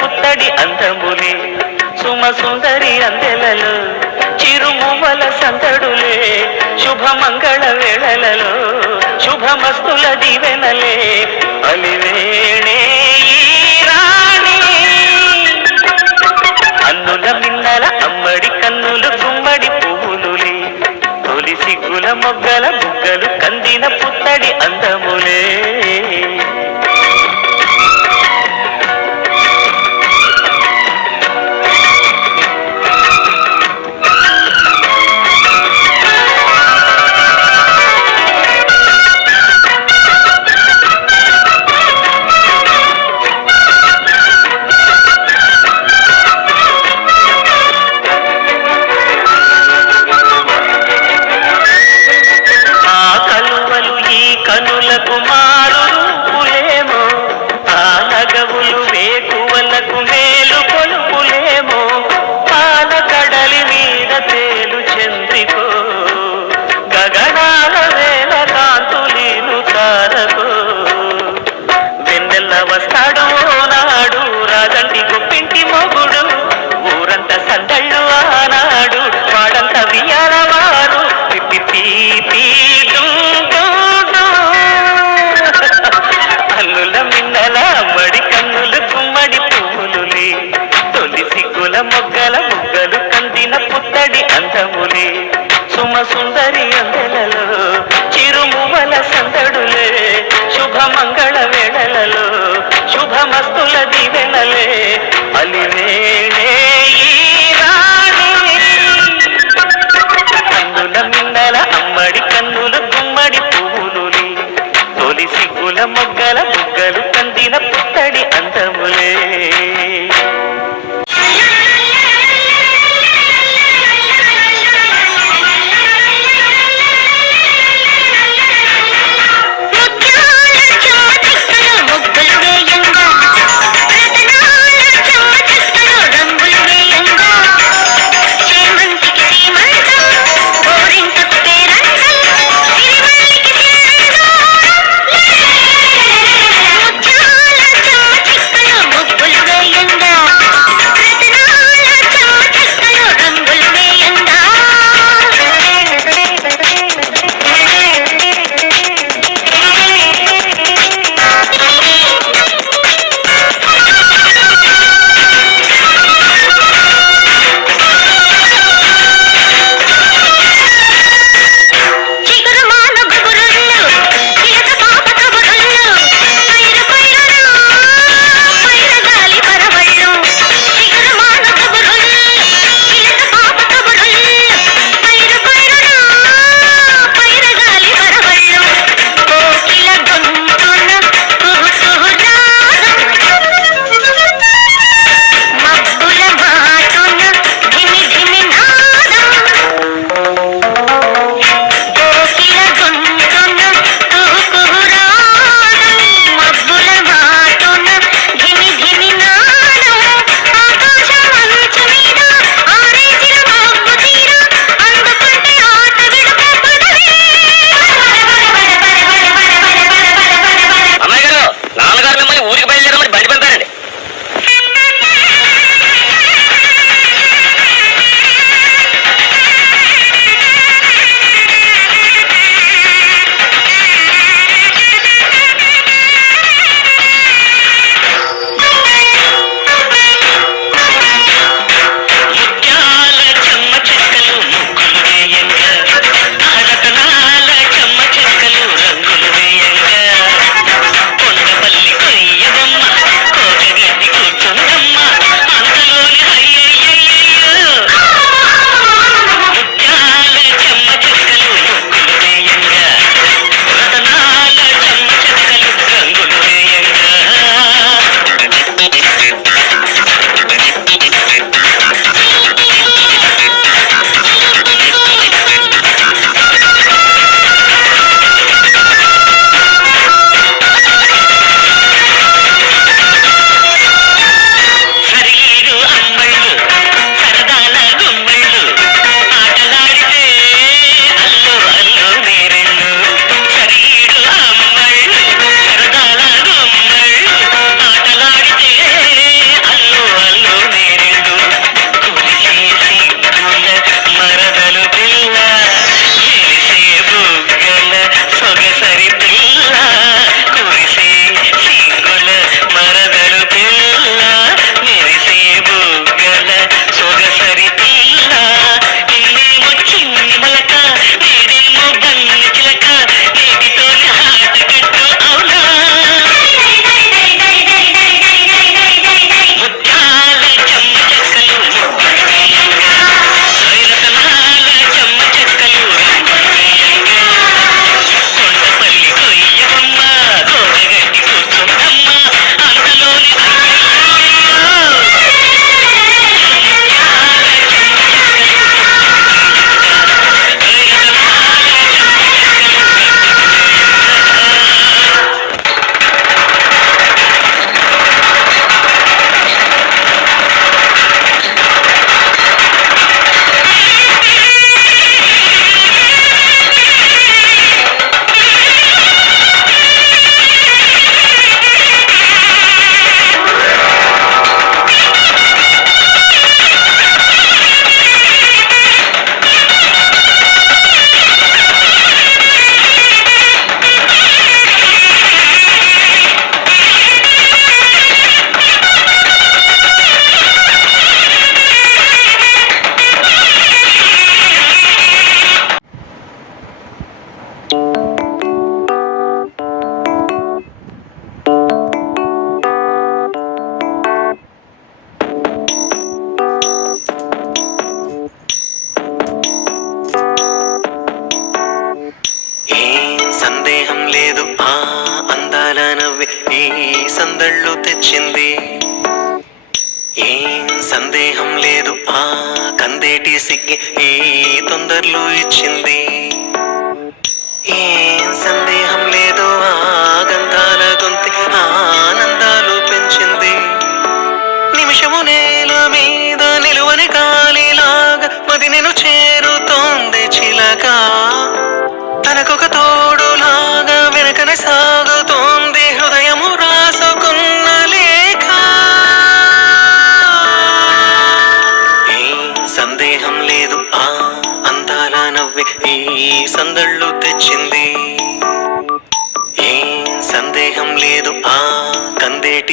ముత్తడి అందములే సుమ సుందరి అందెలలో చిరుమువల సంతడులే శుభమంగళ వేళలలో శుభమస్తుల దీవెనలే. అలివేణే అన్నుల మిన్నల అమ్మడి కన్నులు గుమ్మడి పువ్వులులే. తొలి సిగ్గుల మొగ్గల బుగ్గలు కందిన పుత్తడి అందములే.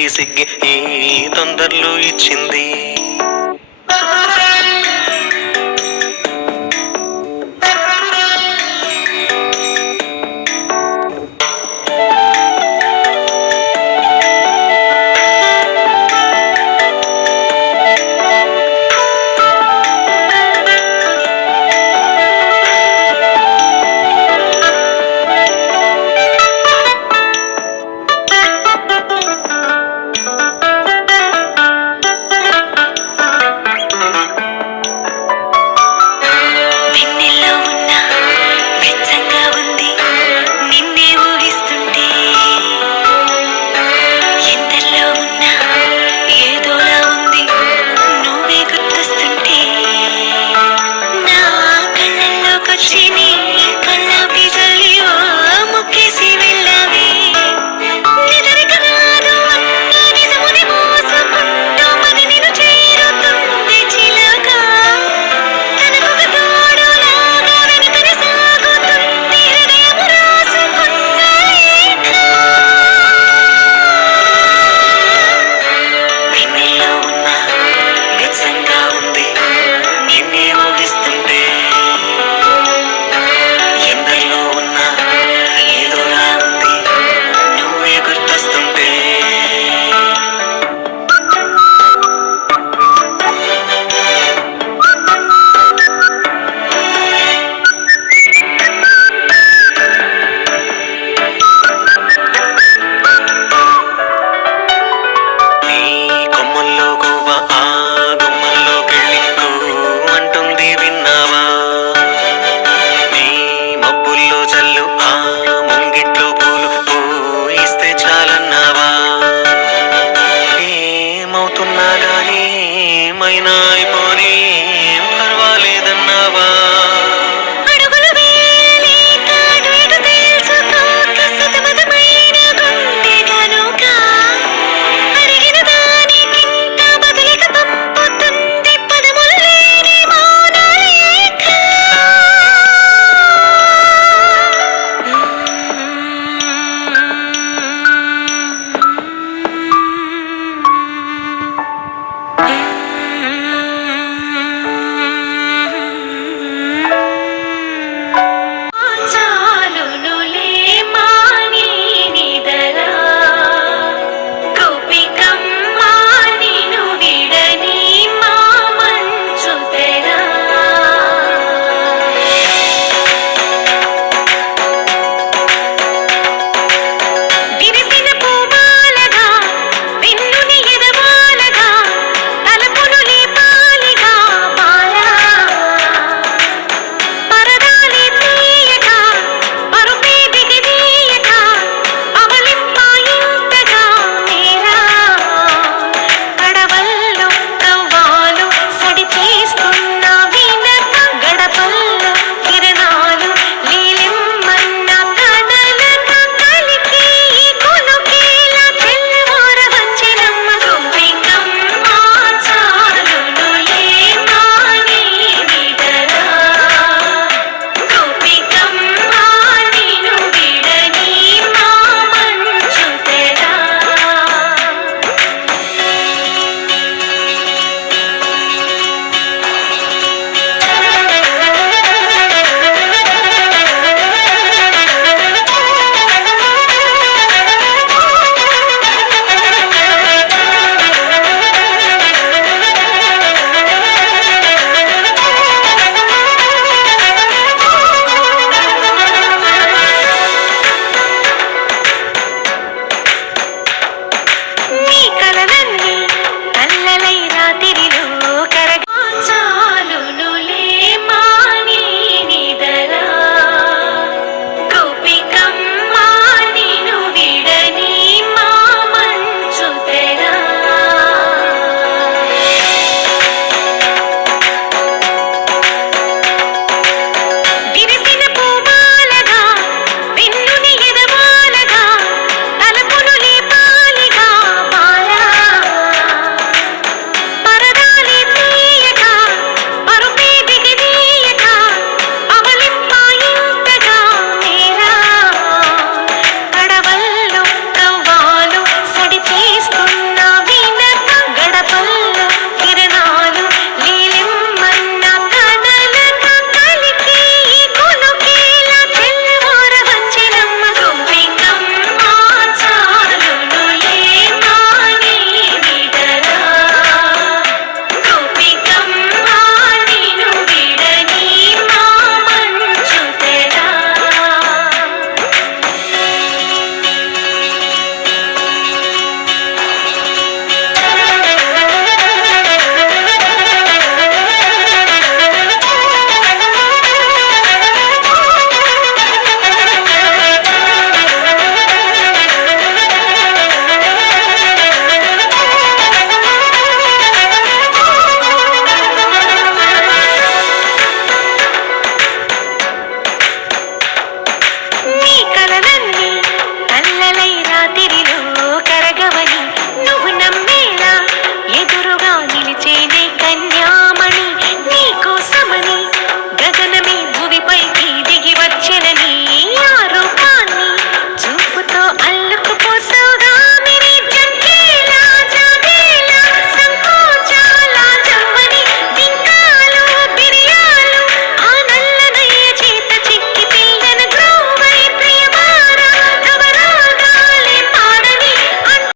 సిగ్గి ఈ తొందరలు ఇచ్చింది.